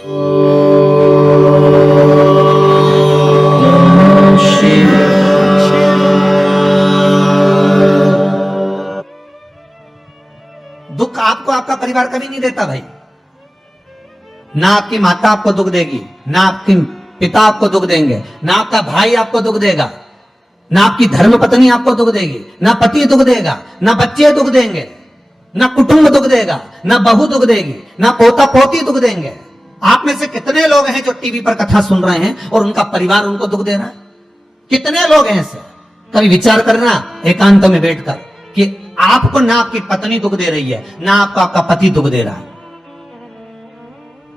दुख आपको आपका परिवार कभी नहीं देता भाई। ना आपकी माता आपको दुख देगी, ना आपके पिता आपको दुख देंगे, ना आपका भाई आपको दुख देगा, ना आपकी धर्म पत्नी आपको दुख देगी, ना पति दुख देगा, ना बच्चे दुख देंगे, ना कुटुंब दुख देगा, ना बहू दुख देगी, ना पोता पोती दुख देंगे। आप में से कितने लोग हैं जो टीवी पर कथा सुन रहे हैं और उनका परिवार उनको दुख दे रहा है? कितने लोग हैं ऐसे? कभी विचार करना एकांत में बैठकर कि आपको ना आपकी पत्नी दुख दे रही है, ना आपको आपका पति दुख दे रहा है,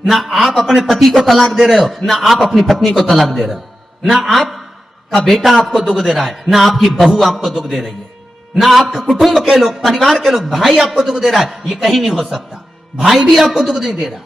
ना आप अपने पति को तलाक दे रहे हो, ना आप अपनी पत्नी को तलाक दे रहे हो, ना आपका बेटा आपको दुख दे रहा है, ना आपकी बहू आपको दुख दे रही है, ना आपका कुटुंब के लोग, परिवार के लोग, भाई आपको दुख दे रहा है। ये कहीं नहीं हो सकता। भाई भी आपको दुख नहीं दे रहा,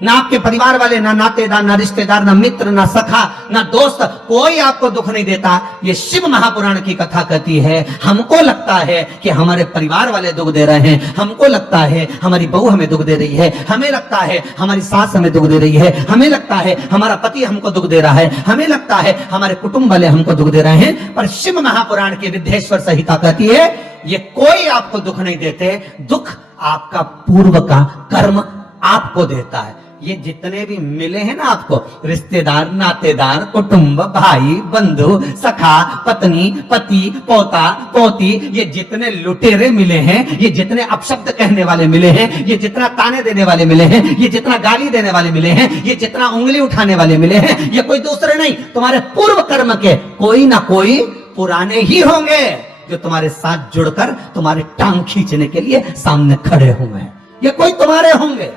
ना आपके परिवार वाले, ना नातेदार, ना रिश्तेदार, ना मित्र, ना सखा, ना दोस्त, कोई आपको दुख नहीं देता। ये शिव महापुराण की कथा कहती है हमको लगता है कि हमारे परिवार वाले दुख दे रहे हैं, हमको लगता है हमारी बहू हमें दुख दे रही है, हमें लगता है हमारी सास हमें दुख दे रही है, हमें लगता है हमारा पति हमको दुख दे रहा है, हमें लगता है हमारे कुटुंब वाले हमको दुख दे रहे हैं। पर शिव महापुराण की विद्येश्वर संहिता कहती है ये कोई आपको दुख नहीं देते, दुख आपका पूर्व का कर्म आपको देता है। ये जितने भी मिले हैं ना आपको, रिश्तेदार, नातेदार, कुटुंब, भाई, बंधु, सखा, पत्नी, पति, पोता, पोती, ये जितने लुटेरे मिले हैं, ये जितने अपशब्द कहने वाले मिले हैं, ये जितना ताने देने वाले मिले हैं, ये जितना गाली देने वाले मिले हैं, ये जितना उंगली उठाने वाले मिले हैं, ये कोई दूसरे नहीं, तुम्हारे पूर्व कर्म के कोई ना कोई पुराने ही होंगे जो तुम्हारे साथ जुड़कर तुम्हारे टांग खींचने के लिए सामने खड़े हुए हैं। ये कोई तुम्हारे होंगे।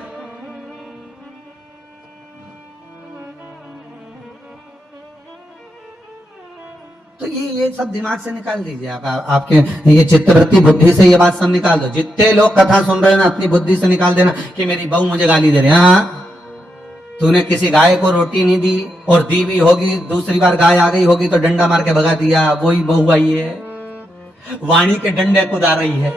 तो ये सब दिमाग से निकाल दीजिए आप, आपके ये चित्तवृत्ति बुद्धि से ये बात सब निकाल दो। जितने लोग कथा सुन रहे हैं ना, अपनी बुद्धि से निकाल देना कि मेरी बहू मुझे गाली दे रही है। हाँ, तूने किसी गाय को रोटी नहीं दी और दी भी होगी, दूसरी बार गाय आ गई होगी तो डंडा मार के भगा दिया, वही बहू आई है, वाणी के डंडे कुदा रही है।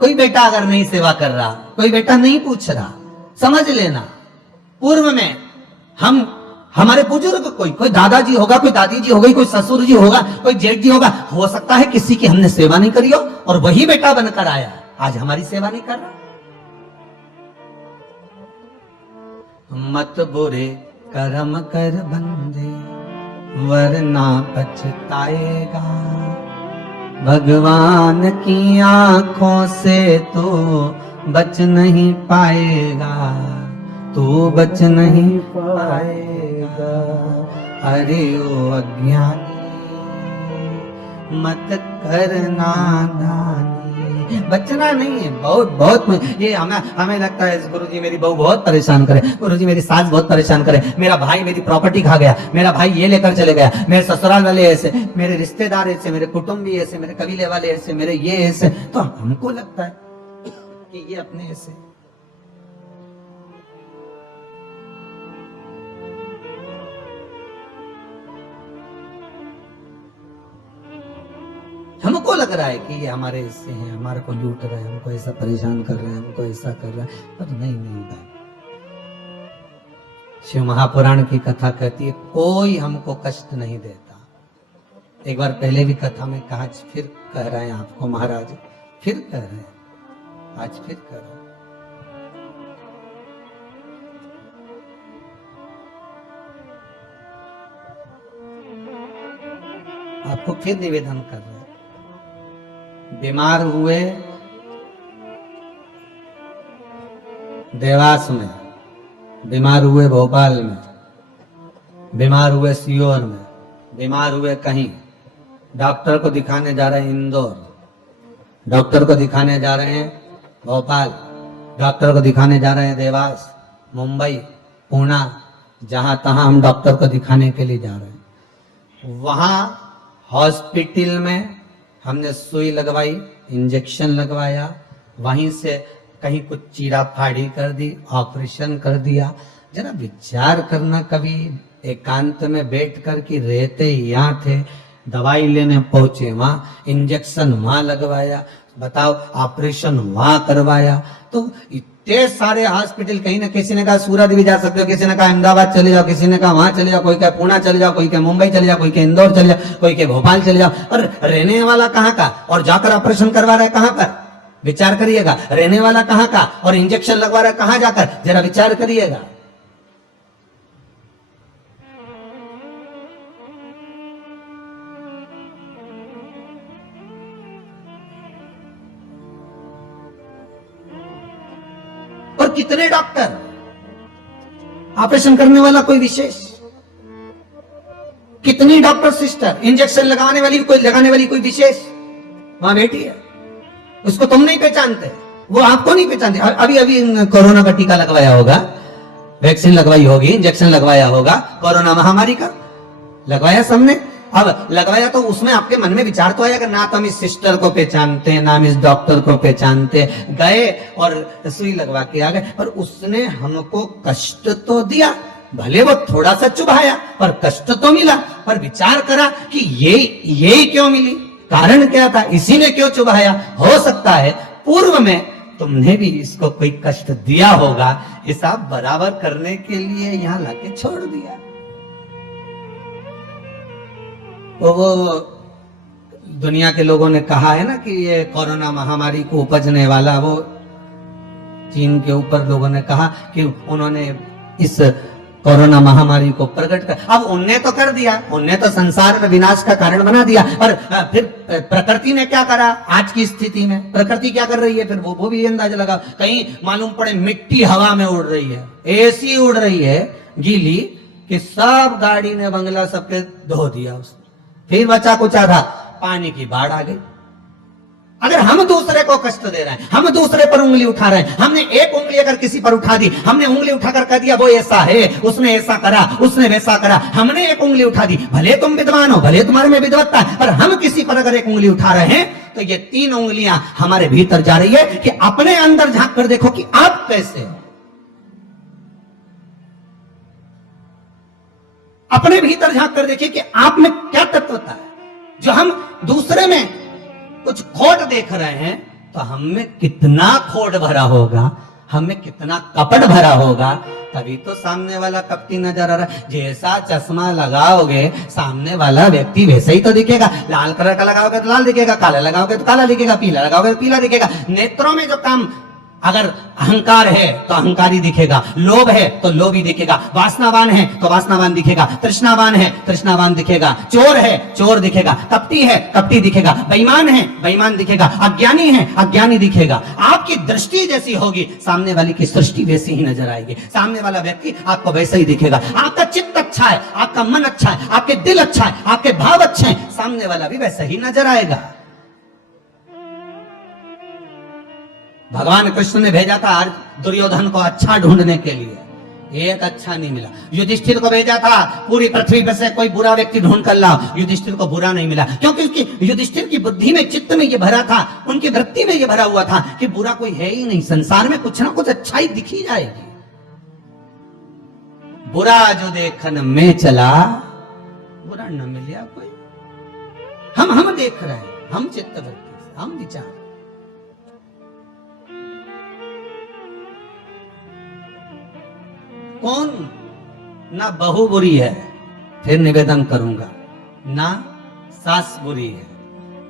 कोई बेटा अगर नहीं सेवा कर रहा, कोई बेटा नहीं पूछ रहा, समझ लेना पूर्व में हम हमारे बुजुर्ग, कोई दादाजी होगा, कोई दादी जी होगी, कोई ससुर जी होगा, कोई जेठ जी होगा, हो सकता है किसी की हमने सेवा नहीं करी हो और वही बेटा बनकर आया, आज हमारी सेवा नहीं कर रहा। मत बुरे कर्म कर बंदे वरना पछताएगा, भगवान की आंखों से तो बच नहीं पाएगा, तू बच नहीं पाएगा। अरे ओ अज्ञानी मत करना दानी, बचना नहीं है। बहुत ये हमें लगता है गुरुजी मेरी बहू बहुत परेशान करे, गुरुजी मेरी सास बहुत परेशान करे, मेरा भाई मेरी प्रॉपर्टी खा गया, मेरा भाई ये लेकर चले गया, मेरे ससुराल वाले ऐसे, मेरे रिश्तेदार ऐसे, मेरे कुटुंबी ऐसे, मेरे कबीले वाले ऐसे, मेरे ये ऐसे। तो हमको लगता है कि ये अपने ऐसे। हमको लग रहा है कि ये हमारे हिस्से हैं, हमारे को लूट रहे हैं, हमको ऐसा परेशान कर रहे हैं, हमको ऐसा कर रहे हैं, पर नहीं भाई। शिव महापुराण की कथा कहती है कोई हमको कष्ट नहीं देता। एक बार पहले भी कथा में कहा, फिर कह रहे हैं आपको महाराज, फिर कह रहे हैं, आज फिर कह रहे हैं। आपको फिर निवेदन कर रहे हैं, बीमार हुए देवास में, बीमार हुए भोपाल में, बीमार हुए सीहोर में, बीमार हुए कहीं, डॉक्टर को दिखाने जा रहे हैं इंदौर, डॉक्टर को दिखाने जा रहे हैं भोपाल, डॉक्टर को दिखाने जा रहे हैं देवास, मुंबई, पुणे, जहां तहां हम डॉक्टर को दिखाने के लिए जा रहे हैं। वहां हॉस्पिटल में हमने सुई लगवाई, इंजेक्शन लगवाया, वहीं से कहीं कुछ चीरा फाड़ी कर दी, ऑपरेशन कर दिया। जरा विचार करना, कभी एकांत में बैठ कर के रहते यहाँ थे, दवाई लेने पहुंचे वहां, इंजेक्शन वहां लगवाया, बताओ ऑपरेशन वहां करवाया। तो इतने सारे हॉस्पिटल, कहीं ना किसी ने कहा सूरत भी जा सकते हो, किसी ने कहा अहमदाबाद चले जाओ, किसी ने कहा वहां चले जाओ, कोई कहा पुणे चले जाओ, कोई कहा मुंबई चले जाओ, कोई कहा इंदौर चले जाओ, कोई कहा भोपाल चले जाओ। और रहने वाला कहाँ का और जाकर ऑपरेशन करवा रहा है कहाँ पर? विचार करिएगा। रहने वाला कहाँ का और इंजेक्शन लगवा रहा है कहाँ जाकर? जरा विचार करिएगा। और कितने डॉक्टर, ऑपरेशन करने वाला कोई विशेष, कितनी डॉक्टर सिस्टर, इंजेक्शन लगाने वाली कोई विशेष वहां बैठी है। उसको तुम नहीं पहचानते, वो आपको नहीं पहचानते। अभी अभी कोरोना का टीका लगवाया होगा, वैक्सीन लगवाई होगी, इंजेक्शन लगवाया होगा, कोरोना महामारी का लगवाया सबने। अब लगवाया तो उसमें आपके मन में विचार तो आएगा, ना तो हम इस सिस्टर को पहचानते हैं, ना हम इस डॉक्टर को पहचानते, गए और सुई लगवा के आ गए, पर उसने हमको कष्ट तो दिया, भले वो थोड़ा सा चुभाया पर कष्ट तो मिला। पर विचार करा कि ये क्यों मिली, कारण क्या था, इसी ने क्यों चुभाया। हो सकता है पूर्व में तुमने भी इसको कोई कष्ट दिया होगा, हिसाब बराबर करने के लिए यहां लाके छोड़ दिया। वो दुनिया के लोगों ने कहा है ना कि ये कोरोना महामारी को उपजने वाला, वो चीन के ऊपर लोगों ने कहा कि उन्होंने इस कोरोना महामारी को प्रकट कर, अब उनने तो कर दिया, उनने तो संसार में विनाश का कारण बना दिया, और फिर प्रकृति ने क्या करा आज की स्थिति में, प्रकृति क्या कर रही है फिर वो भी अंदाजा लगा। कहीं मालूम पड़े मिट्टी हवा में उड़ रही है, ऐसी उड़ रही है गीली कि सब गाड़ी ने बंगला सबके धो दिया उसने। फिर बचा कुचा था, पानी की बाढ़ आ गई। अगर हम दूसरे को कष्ट दे रहे हैं, हम दूसरे पर उंगली उठा रहे हैं, हमने एक उंगली अगर किसी पर उठा दी, हमने उंगली उठाकर कह दिया वो ऐसा है, उसने ऐसा करा, उसने वैसा करा, हमने एक उंगली उठा दी, भले तुम विद्वान हो, भले तुम्हारे में विद्वत्ता है, पर हम किसी पर अगर एक उंगली उठा रहे हैं तो ये 3 उंगलियां हमारे भीतर जा रही है कि अपने अंदर झांक कर देखो कि आप कैसे हो, अपने भीतर झांक कर देखिए कि आप में क्या तत्वता है। जो हम दूसरे में कुछ खोट देख रहे हैं तो हम में कितना खोट भरा होगा, हम में कितना कपट भरा होगा, तभी तो सामने वाला कपटी नजर आ रहा है। जैसा चश्मा लगाओगे सामने वाला व्यक्ति वैसे ही तो दिखेगा। लाल कलर का लगाओगे तो लाल दिखेगा, काला लगाओगे तो काला दिखेगा, पीला लगाओगे तो पीला दिखेगा। नेत्रों में जो काम, अगर अहंकार है तो अहंकारी दिखेगा, लोभ है तो लोभी दिखेगा, वासनावान है तो वासनावान दिखेगा, तृष्णावान है तृष्णावान दिखेगा, चोर है चोर दिखेगा, कपटी है कपटी दिखेगा, बेईमान है बेईमान दिखेगा, अज्ञानी है अज्ञानी दिखेगा। आपकी दृष्टि जैसी होगी सामने वाले की सृष्टि वैसी ही नजर आएगी, सामने वाला व्यक्ति आपको वैसे ही दिखेगा। आपका चित्त अच्छा है, आपका मन अच्छा है, आपके दिल अच्छा है, आपके भाव अच्छे हैं, सामने वाला भी वैसा ही नजर आएगा। भगवान कृष्ण ने भेजा था दुर्योधन को अच्छा ढूंढने के लिए, एक अच्छा नहीं मिला। युधिष्ठिर को भेजा था पूरी पृथ्वी पर से कोई बुरा व्यक्ति ढूंढ कर लाओ, युधिष्ठिर को बुरा नहीं मिला, क्योंकि उसकी युधिष्ठिर की बुद्धि में, चित्त में ये भरा था, उनकी वृत्ति में ये भरा हुआ था कि बुरा कोई है ही नहीं, संसार में कुछ ना कुछ अच्छाई दिख ही जाएगी। बुरा जो देखन में चला बुरा न मिला कोई। हम देख रहे हैं, हम चित्तवृत्ति, हम विचार। कौन ना बहू बुरी है, फिर निवेदन करूंगा, ना सास बुरी है,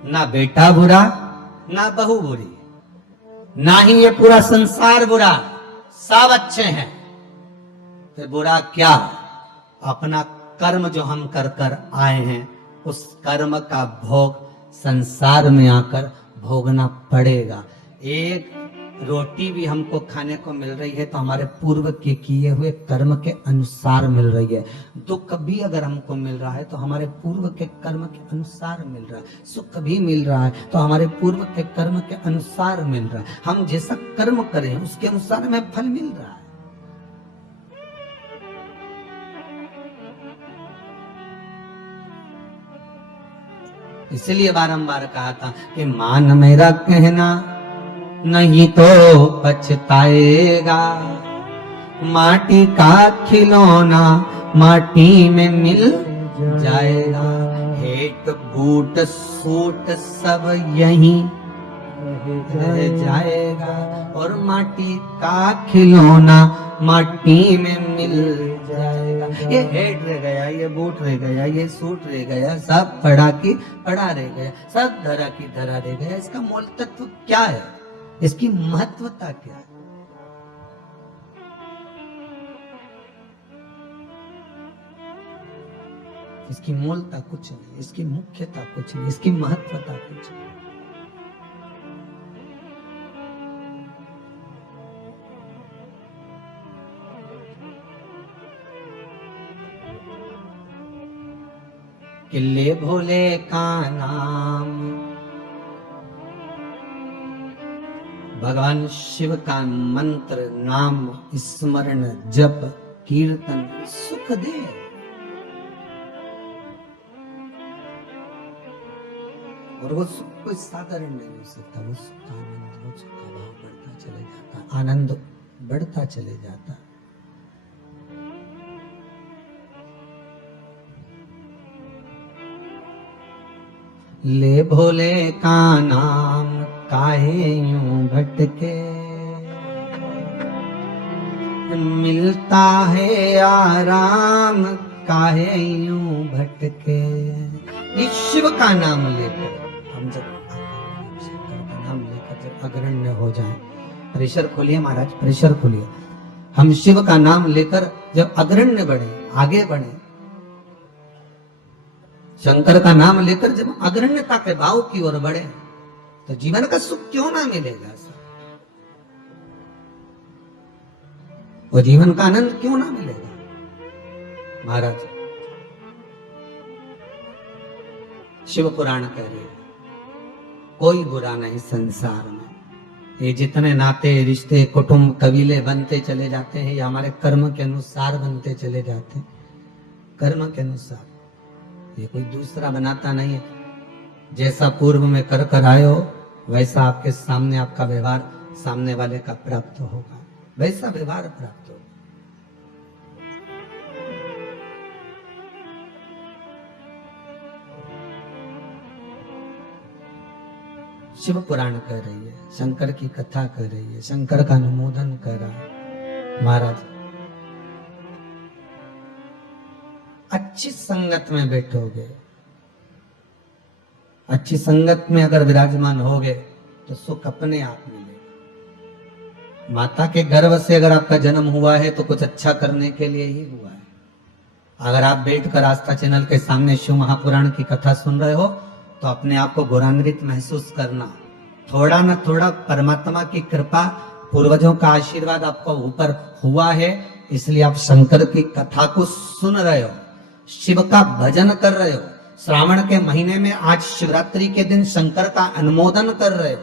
ना बेटा बुरा, ना बहू बुरी, ना ही ये पूरा संसार बुरा, सब अच्छे हैं। फिर बुरा क्या? अपना कर्म जो हम कर कर आए हैं, उस कर्म का भोग संसार में आकर भोगना पड़ेगा। एक रोटी भी हमको खाने को मिल रही है तो हमारे पूर्व के किए हुए कर्म के अनुसार मिल रही है। दुख भी अगर हमको मिल रहा है तो हमारे पूर्व के कर्म के अनुसार मिल रहा है। सुख भी मिल रहा है तो हमारे पूर्व के कर्म के अनुसार मिल रहा है। हम जैसा कर्म करें उसके अनुसार हमें फल मिल रहा है। इसलिए बारंबार कहा था कि मान मेरा कहना नहीं तो पछताएगा, माटी का खिलौना माटी में मिल जाएगा। हेट बूट सूट सब यहीं रह जाएगा, और माटी का खिलौना माटी में मिल जाएगा। ये हेड रह गया, ये बूट रह गया, ये सूट रह गया, सब पड़ा की पड़ा रह गया, सब धरा की धरा रह गया। इसका मूल तत्व क्या है? इसकी महत्वता क्या है? इसकी मूलता कुछ नहीं, इसकी मुख्यता कुछ नहीं, इसकी महत्वता कुछ नहीं। कि ले भोले का नाम, भगवान शिव का मंत्र, नाम स्मरण जप कीर्तन सुख दे। और वो सुख कोई साधारण नहीं हो सकता। वो सुख का आनंद, वो सुख का भाव बढ़ता चले जाता, आनंद बढ़ता चले जाता। ले भोले का नाम काहे यूं भटके, मिलता है आराम काहे यूं भटके। इस शिव का नाम लेकर हम जब शंकर का नाम लेकर जब अग्रण्य हो जाएं, परिसर खोलिए महाराज, परिसर खोलिए। हम शिव का नाम लेकर जब अग्रण्य बढ़े, आगे बढ़े, शंकर का नाम लेकर जब अग्रण्यता के भाव की ओर बढ़े, तो जीवन का सुख क्यों ना मिलेगा? वो जीवन का आनंद क्यों ना मिलेगा? महाराज शिव पुराण कह रहे हैं, कोई बुरा नहीं संसार में। ये जितने नाते रिश्ते कुटुंब कबीले बनते चले जाते हैं, ये हमारे कर्म के अनुसार बनते चले जाते हैं। कर्म के अनुसार, ये कोई दूसरा बनाता नहीं है। जैसा पूर्व में कर कर आए हो, वैसा आपके सामने आपका व्यवहार सामने वाले का प्राप्त होगा, वैसा व्यवहार प्राप्त होगा। शिव पुराण कह रही है, शंकर की कथा कर रही है, शंकर का अनुमोदन कर रहा है। महाराज अच्छी संगत में बैठोगे, अच्छी संगत में अगर विराजमान होगे तो सुख अपने आप मिलेगा। माता के गर्भ से अगर आपका जन्म हुआ है तो कुछ अच्छा करने के लिए ही हुआ है। अगर आप बैठकर आस्था चैनल के सामने शिव महापुराण की कथा सुन रहे हो तो अपने आप को गौरवान्वित महसूस करना। थोड़ा न थोड़ा परमात्मा की कृपा, पूर्वजों का आशीर्वाद आपको ऊपर हुआ है, इसलिए आप शंकर की कथा को सुन रहे हो, शिव का भजन कर रहे हो। श्रावण के महीने में आज शिवरात्रि के दिन शंकर का अनुमोदन कर रहे हो।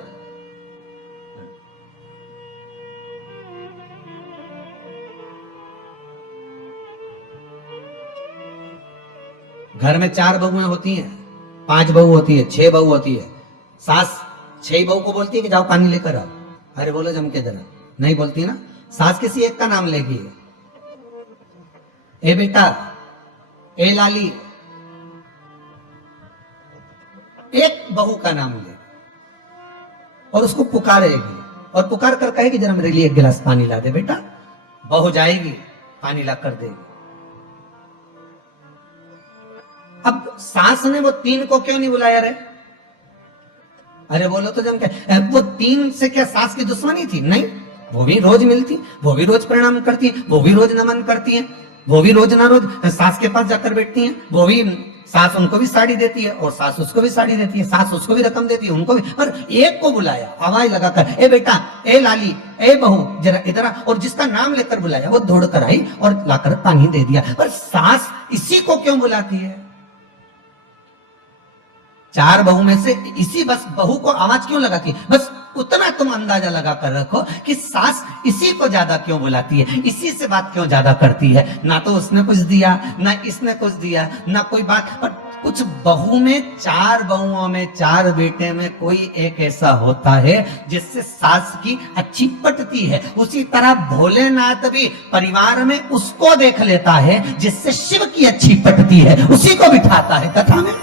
घर में 4 बहुएं होती हैं, 5 बहू होती है, 6 बहू होती है। सास 6 बहू को बोलती है कि जाओ पानी लेकर आओ, अरे बोलो जम के जरा, नहीं बोलती ना। सास किसी एक का नाम लेगी, ए बेटा, ए लाली, एक बहू का नाम ले और उसको पुकारेगी और पुकार कर कहेगी जरा मेरे लिए 1 गिलास पानी ला दे बेटा। बहू जाएगी, पानी ला कर देगी। अब सास ने वो 3 को क्यों नहीं बुलाया रे? अरे बोलो तो जम के, वो 3 से क्या सास की दुश्मनी थी? नहीं, वो भी रोज मिलती, वो भी रोज प्रणाम करती है, वो भी रोज नमन करती है, वो भी रोज ना रोज सास के पास जाकर बैठती हैं। वो भी, सास उनको भी साड़ी देती है और सास उसको भी साड़ी देती है, सास उसको भी रकम देती है, उनको भी। पर एक को बुलाया आवाज लगाकर, ए बेटा, ए लाली, ए बहू जरा इधर आ, और जिसका नाम लेकर बुलाया वो दौड़ कर आई और लाकर पानी दे दिया। पर सास इसी को क्यों बुलाती है? 4 बहू में से इसी बस बहू को आवाज क्यों लगाती है? बस उतना तुम अंदाजा लगा कर रखो कि सास इसी को ज्यादा क्यों बुलाती है, इसी से बात क्यों ज्यादा करती है। ना तो उसने कुछ दिया, ना इसने कुछ दिया, ना कोई बात, पर कुछ बहू में, 4 बहुओं में, 4 बेटे में कोई एक ऐसा होता है जिससे सास की अच्छी पटती है। उसी तरह भोलेनाथ भी परिवार में उसको देख लेता है जिससे शिव की अच्छी पटती है, उसी को बिठाता है कथा में।